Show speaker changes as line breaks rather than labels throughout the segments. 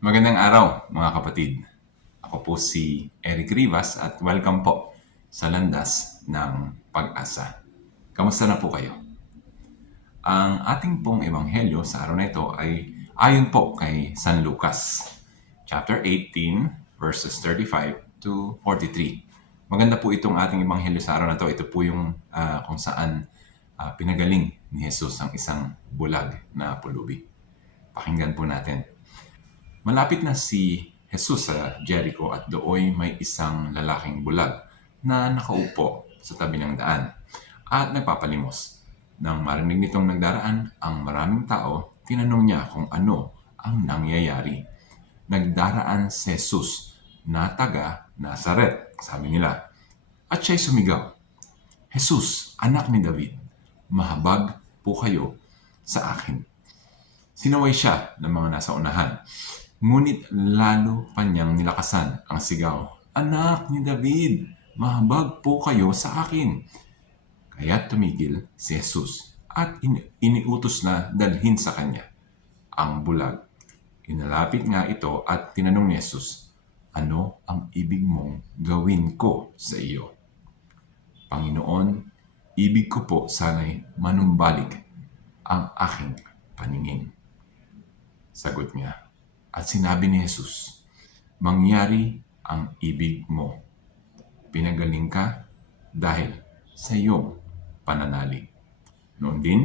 Magandang araw mga kapatid. Ako po si Eric Rivas at welcome po sa Landas ng Pag-asa. Kamusta na po kayo? Ang ating pong ebanghelyo sa araw na ito ay ayon po kay San Lucas, chapter 18, verses 35 to 43. Maganda po itong ating ebanghelyo sa araw na ito. Ito po yung ah, kung saan ah, pinagaling ni Jesus ang isang bulag na pulubi. Pakinggan po natin. Malapit na si Jesus sa Jericho at dooy may isang lalaking bulag na nakaupo sa tabi ng daan at nagpapalimos. Nang marinig nitong nagdaraan ang maraming tao, tinanong niya kung ano ang nangyayari. Nagdaraan si Jesus na taga Nazaret, sabi nila. At siya'y sumigaw, Jesus, anak ni David, mahabag po kayo sa akin. Sinaway siya ng mga nasa unahan. Ngunit lalo pa niyang nilakasan ang sigaw, Anak ni David, mahabag po kayo sa akin. Kaya tumigil si Jesus at in- iniutos na dalhin sa kanya ang bulag. Inalapit nga ito at tinanong ni Jesus, Ano ang ibig mong gawin ko sa iyo? Panginoon, ibig ko po sana'y manumbalik ang aking paningin. Sagot niya. At sinabi ni Jesus, mangyari ang ibig mo. Pinagaling ka dahil sa iyong pananalig. Noon din,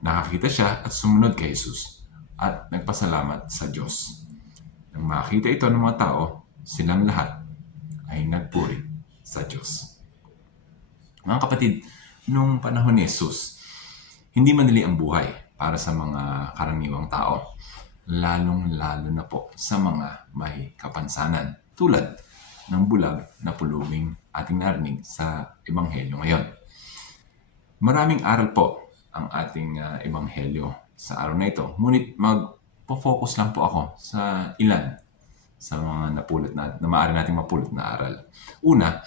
nakakita siya at sumunod kay Jesus at nagpasalamat sa Diyos. Nang makita ito ng mga tao, silang lahat ay nagpuri sa Diyos. Mga kapatid, nung panahon ni Jesus, hindi madali ang buhay para sa mga karaniwang tao, lalong-lalo na po sa mga may kapansanan, tulad ng bulag na pulubing ating narinig sa Ebanghelyo ngayon. Maraming aral po ang ating ah, Ebanghelyo sa araw na ito, ngunit magpo-focus lang po ako sa ilan sa mga napulot na, na maaari nating mapulot na aral. Una,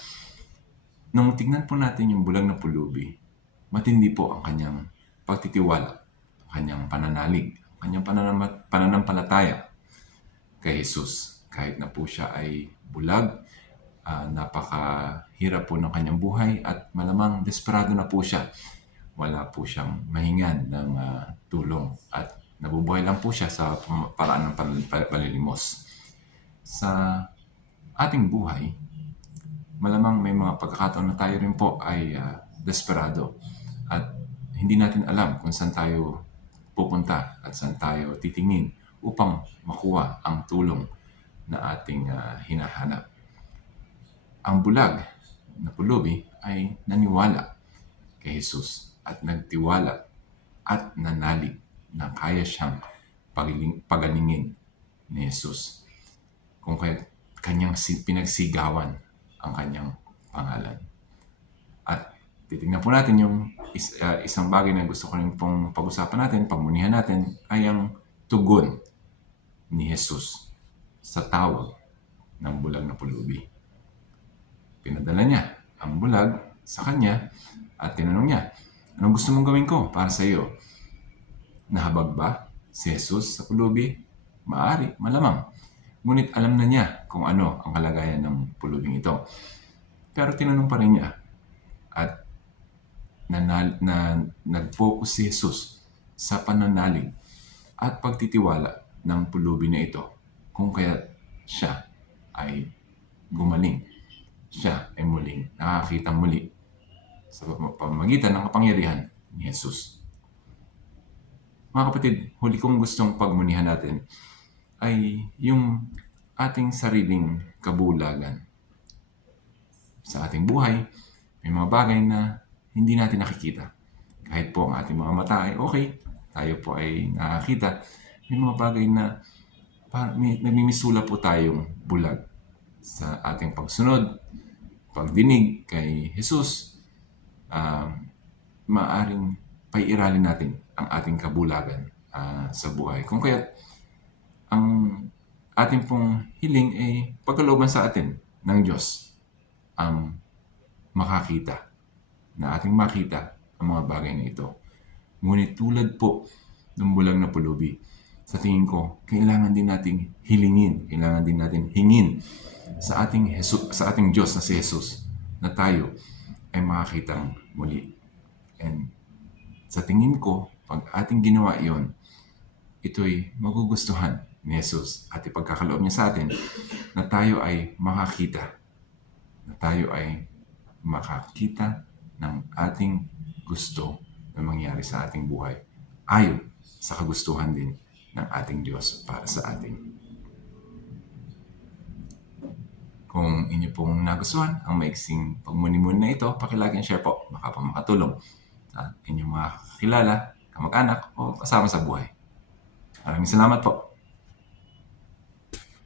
nung tignan po natin yung bulag na pulubi, matindi po ang kanyang pagtitiwala, ang kanyang pananalig, kanyang pananam- pananampalataya kay Jesus. Kahit na po siya ay bulag, ah, napakahirap po ng kanyang buhay at malamang desperado na po siya. Wala po siyang mahingan ng ah, tulong at nabubuhay lang po siya sa paraan ng pan- pa- panlilimos. Sa ating buhay, malamang may mga pagkakataon na tayo rin po ay ah, desperado at hindi natin alam kung saan tayo pupunta at saan tayo titingin upang makuha ang tulong na ating ah, hinahanap. Ang bulag na pulubi ay naniwala kay Jesus at nagtiwala at nanalig na kaya siyang pagalingin ni Jesus. Kung kaya kanyang si- pinagsigawan ang kanyang pangalan. At titingnan po natin yung is- ah, isang bagay na gusto ko rin pong pag-usapan natin, pagmunihan natin, ay ang tugon ni Jesus sa tawag ng bulag na pulubi. Pinadala niya ang bulag sa kanya at tinanong niya, anong gusto mong gawin ko para sa iyo? Nahabag ba si Jesus sa pulubi? Maari, malamang. Ngunit alam na niya kung ano ang kalagayan ng pulubing ito. Pero tinanong pa rin niya at na, na, na nag-focus si Jesus sa pananalig at pagtitiwala ng pulubi na ito kung kaya siya ay gumaling. Siya ay muling nakakita muli sa pamamagitan ng kapangyarihan ni Jesus. Mga kapatid, huli kong gustong pagmunihan natin ay yung ating sariling kabulagan. Sa ating buhay, may mga bagay na hindi natin nakikita. Kahit po ang ating mga mata ay okay, tayo po ay nakakita, may mga bagay na pa, may, nagmimisula po tayong bulag sa ating pagsunod, pagdinig kay Jesus, um, maaring paiiralin natin ang ating kabulagan ah, sa buhay. Kung kaya ang ating pong hiling ay pagkalooban sa atin ng Diyos ang makakita na ating makita ang mga bagay na ito. Ngunit tulad po ng bulang na pulubi, sa tingin ko, kailangan din nating hilingin, kailangan din natin hingin sa ating Hesu- sa ating Diyos na si Jesus na tayo ay makakitang muli. And sa tingin ko, pag ating ginawa iyon, ito'y magugustuhan ni Jesus at ipagkakaloob niya sa atin na tayo ay makakita, na tayo ay makakita ng ating gusto na mangyari sa ating buhay ayon sa kagustuhan din ng ating Diyos para sa atin. Kung inyo pong nagustuhan ang maiksing pagmuni-muni na ito, pakilike share po. Baka pa makatulong sa inyong mga kakilala, kamag-anak o kasama sa buhay. Maraming salamat po.